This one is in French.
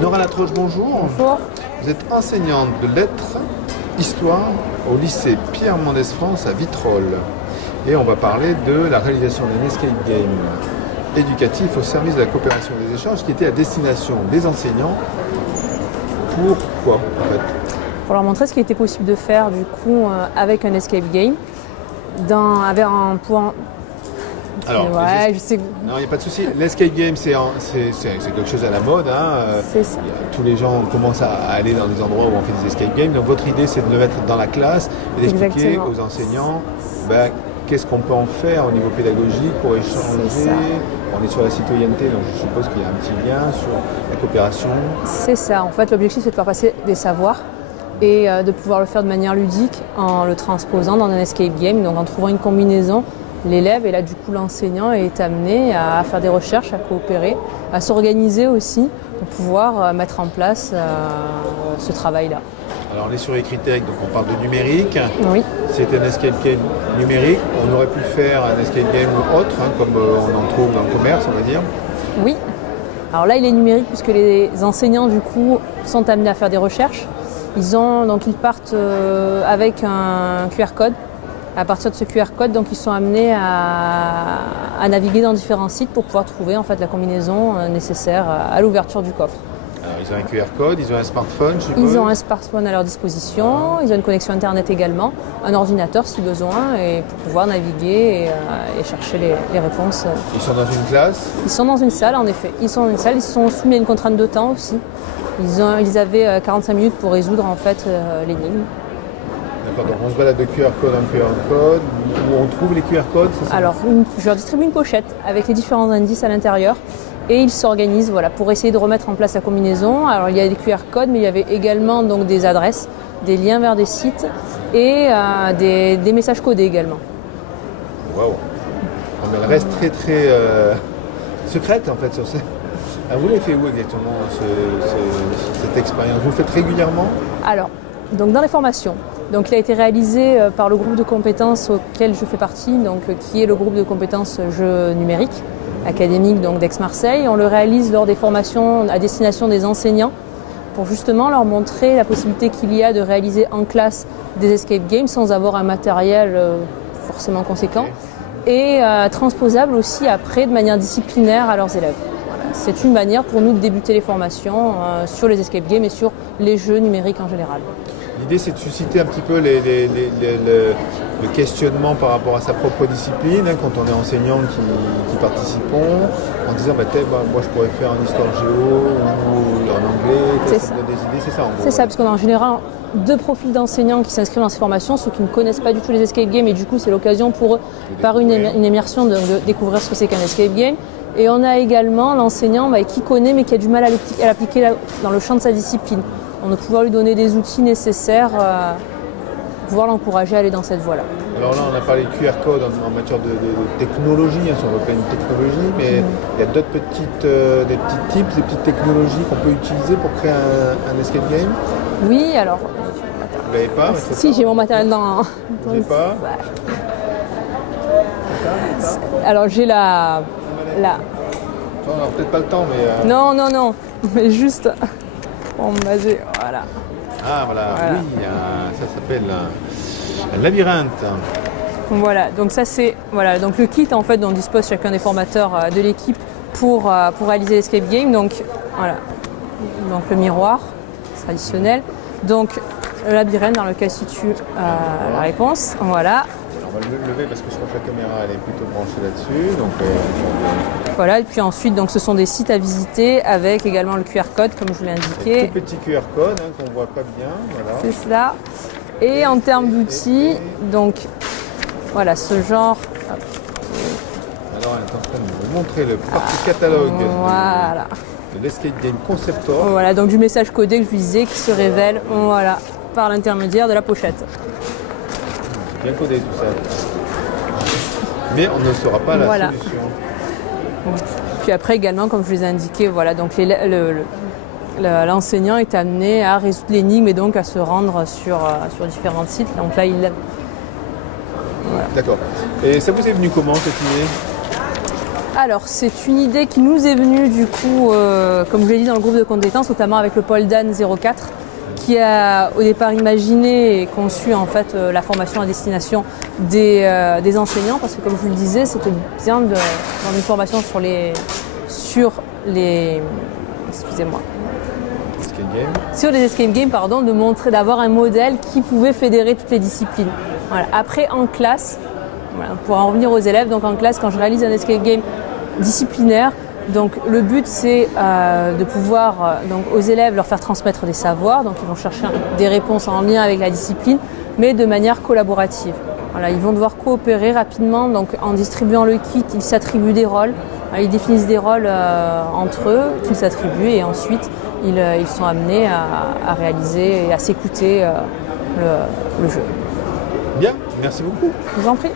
Nora Latroche, bonjour. Bonjour. Vous êtes enseignante de lettres, histoire au lycée Pierre Mendès France à Vitrolles. Et on va parler de la réalisation d'un escape game éducatif au service de la coopération des échanges qui était à destination des enseignants. Pourquoi en fait? Pour leur montrer ce qui était possible de faire du coup avec un escape game, avec un point. Alors, ouais, je sais. non, il n'y a pas de souci. L'escape game, c'est quelque chose à la mode. Hein. C'est ça. Tous les gens commencent à aller dans des endroits où on fait des escape games. Donc, votre idée, c'est de le mettre dans la classe et d'expliquer Exactement. aux enseignants qu'est-ce qu'on peut en faire au niveau pédagogique pour échanger. On est sur la citoyenneté, donc je suppose qu'il y a un petit lien sur la coopération. C'est ça. En fait, l'objectif, c'est de faire passer des savoirs et de pouvoir le faire de manière ludique en le transposant dans un escape game, donc en trouvant une combinaison. L'élève, et là du coup l'enseignant, est amené à faire des recherches, à coopérer, à s'organiser aussi pour pouvoir mettre en place ce travail-là. Alors on est sur les critères, donc on parle de numérique. Oui. C'est un escape game numérique. On aurait pu faire un escape game autre, comme on en trouve dans le commerce, on va dire. Oui. Alors là, il est numérique puisque les enseignants du coup sont amenés à faire des recherches. Ils partent avec un QR code. À partir de ce QR code, donc, ils sont amenés à naviguer dans différents sites pour pouvoir trouver en fait, la combinaison nécessaire à l'ouverture du coffre. Alors, ils ont un QR code, ils ont un smartphone, je suppose. Ils ont un smartphone à leur disposition, ils ont une connexion Internet également, un ordinateur si besoin, et pour pouvoir naviguer et chercher les réponses. Ils sont dans une classe. Ils sont dans une salle, en effet. Ils sont dans une salle, ils sont soumis à une contrainte de temps aussi. Ils avaient 45 minutes pour résoudre en fait l'énigme. D'accord, donc on se balade de QR code en QR code, où on trouve les QR codes, c'est ça? Alors, je leur distribue une pochette avec les différents indices à l'intérieur et ils s'organisent pour essayer de remettre en place la combinaison. Alors, il y a des QR codes, mais il y avait également donc, des adresses, des liens vers des sites et des messages codés également. Waouh! Elle reste très très secrète en fait sur ça. Ah, vous l'avez fait où exactement cette expérience? Vous le faites régulièrement? Alors, donc dans les formations. Donc, il a été réalisé par le groupe de compétences auquel je fais partie, qui est le groupe de compétences jeux numériques académiques d'Aix-Marseille. On le réalise lors des formations à destination des enseignants pour justement leur montrer la possibilité qu'il y a de réaliser en classe des escape games sans avoir un matériel forcément conséquent et transposable aussi après de manière disciplinaire à leurs élèves. Voilà. C'est une manière pour nous de débuter les formations sur les escape games et sur les jeux numériques en général. L'idée, c'est de susciter un petit peu le questionnement par rapport à sa propre discipline, quand on est enseignant qui participons, en disant moi je pourrais faire en histoire géo ou en anglais, ça me donne des idées, c'est ça en gros. C'est ça, parce qu'on a en général deux profils d'enseignants qui s'inscrivent dans ces formations, ceux qui ne connaissent pas du tout les escape games et du coup c'est l'occasion pour eux, par une immersion, de découvrir ce que c'est qu'un escape game. Et on a également l'enseignant qui connaît mais qui a du mal à l'appliquer dans le champ de sa discipline. On va pouvoir lui donner des outils nécessaires pour pouvoir l'encourager à aller dans cette voie-là. Alors là, on a parlé de QR code en matière de technologie, si on veut pas une technologie, mais il y a d'autres des petits tips, des petites technologies qu'on peut utiliser pour créer un escape game. Oui, alors. Vous l'avez pas? Si, j'ai mon matériel dans. Vous l'avez pas? Alors j'ai la. On n'a peut-être pas le temps, mais. Non, mais juste. Bon, basé, voilà. Ah voilà, oui, ça s'appelle un labyrinthe. Voilà, donc ça c'est donc le kit en fait dont dispose chacun des formateurs de l'équipe pour réaliser l'escape game. Donc voilà, donc le miroir traditionnel, donc le labyrinthe dans lequel se situe la réponse. Voilà. On va le lever parce que je crois que la caméra elle est plutôt branchée là-dessus. Donc, voilà, et puis ensuite donc, ce sont des sites à visiter avec également le QR code comme je vous l'ai indiqué. Un tout petit QR code qu'on ne voit pas bien. Voilà. C'est cela. Et en termes d'outils, donc voilà ce genre. Alors elle est en train de vous montrer le petit catalogue de l'escape game conceptor. Voilà, donc du message codé que je vous disais qui se révèle par l'intermédiaire de la pochette. Bien codé tout ça. Mais on ne saura pas la solution. Puis après également, comme je vous les ai indiqué, donc l'enseignant est amené à résoudre l'énigme et donc à se rendre sur différents sites. Donc là, D'accord. Et ça vous est venu comment cette idée? Alors, c'est une idée qui nous est venue du coup, comme je l'ai dit, dans le groupe de compétences, notamment avec le Pôle DAN 04, qui a au départ imaginé et conçu en fait la formation à destination des enseignants, parce que comme je vous le disais, c'était bien dans une formation excusez-moi. Sur les escape games, pardon, de montrer, d'avoir un modèle qui pouvait fédérer toutes les disciplines. Voilà. Après, en classe, voilà, pour en revenir aux élèves, donc en classe, quand je réalise un escape game disciplinaire, donc le but c'est de pouvoir donc aux élèves leur faire transmettre des savoirs, donc ils vont chercher des réponses en lien avec la discipline, mais de manière collaborative. Voilà, ils vont devoir coopérer rapidement, donc en distribuant le kit, ils s'attribuent des rôles, ils définissent des rôles entre eux qu'ils s'attribuent et ensuite ils sont amenés à réaliser et à s'écouter le jeu. Bien, merci beaucoup. Je vous en prie.